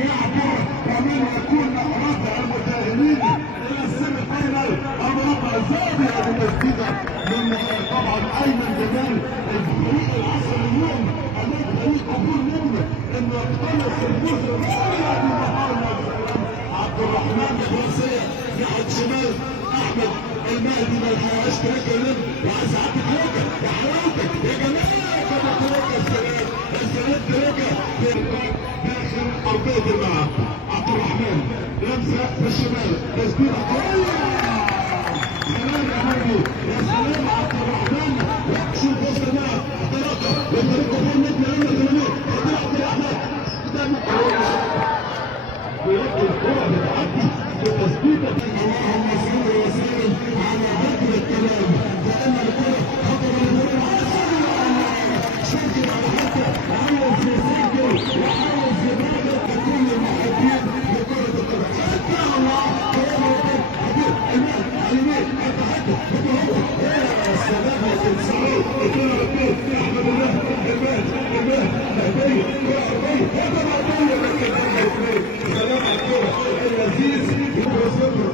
يعبر ومن يكون رابع المتاهلين الى السيمي فاينل الرابع الزاويه بتسديده من طبعا ايمن جمال الفريق العصر اليوم امام فريق قبول منه انه يقتنص الفوز الرابع بمهاره عبد الرحمن الراسيه ناحيه شمال احمد المهدي ما يلحقهاش تركب وعايز يعدي تركب يا حلاوتك يا جمالك يا تركب السلام السلام تركب داخل ارضيه الملعب عبد الرحمن لمسه في الشمال تسديده قويه سلام يا مهدي يا سلام عبد الرحمن شوف وسط الملعب اختراقه والفريق قبول نجم لما تلميذ خطير عبد الرحمن ويبقى الكره بتعدي بتسديده اللهم صل وسلم على عبد الكلام لان الكره خطر الهجوم سجل على حتى عاوز يسجل وعاوز يبادر كل المحبين لكره القدم حتى الله اليمين التحدث يا سلام يا تنسعود الكره بتطير احمد الله المهدي هديه سلام على الكره اللذيذ يبقى صفر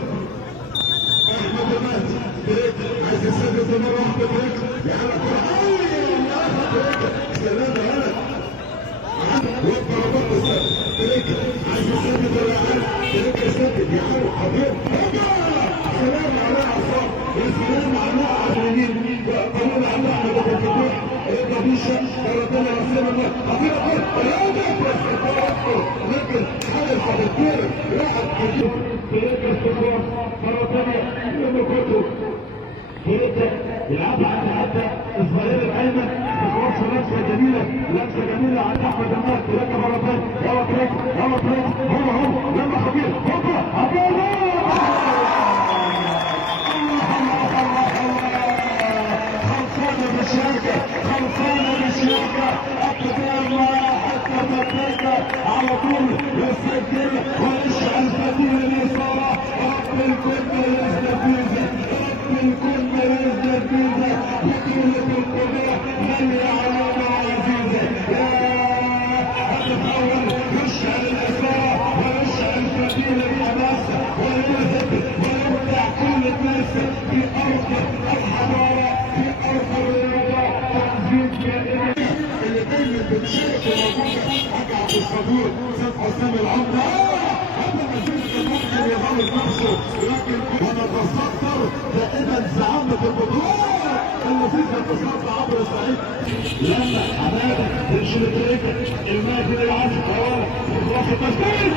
احمد المهدي بريك عايز يسدد مره واحده بريك يعمل كره سلام هلا وقف رباط السد بريك عايز يسدد ولا عارف بريك يسدد يعمل حبيب سلام على الاعصاب يا سلام على اليمين قانون على احمد ابو الفتوح رضا بيشا مرتين رسول الله خطيره لكن حدث على الكوره راحت بريك استقرار مره ثانيه لما كنتوا بريك يلعبها على حتى اسماعيل الايمن بتوصل لمسه جميله على احمد المهدي بريك مره ثانيه هو بريك هو لما خبير هوبا خلصانه بشياكه التدريب حتى تتركه على طول يسجل ويشعل فتيل الاصابه رب الكل يستفيد بطوله القدره غاليه علامه عزيزه يا هدف اول يشعل الاصابه ويشعل فتيل الحماسه ويذهب ويبدع كل الناس في ارض الحضاره في ارض الرياضه اللي دايما بتشارك وموجوده حاجه عبد الصبور سيد حسام العمده هذا مزيد ممكن يغلط نفسه لكن ونتصدر دائما زعامه البطولات التي تتصدر عبر سعيد لما حماده ينشر التريكه الماجد العزم اولا في خلاص التسديد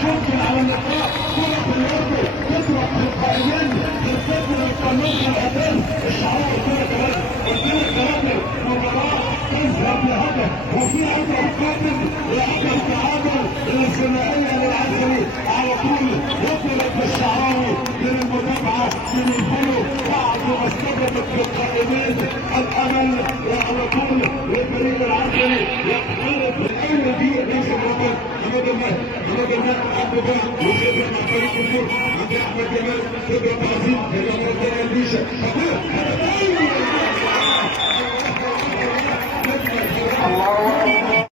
شكل على اللقاء كرة الأرض تضرب في القائمين تسجل القانون في الأداء الشعار كرة كمان قدام ثلاثة مباراة تذهب لهدف وفي هدف قادم يحكي التعادل إلى الثنائية للعسلي على طول وصلت بالشعراوي من المتابعة من الفولو بعد ما استجابت في القائمين الأمل وعلى طول لفريق العسلي يقترب الأول دي ليس الرقم حمد الله عبد الله وخبره مع فريق النور عند احمد جمال خبره عظيم الى مرتين البيشه خطير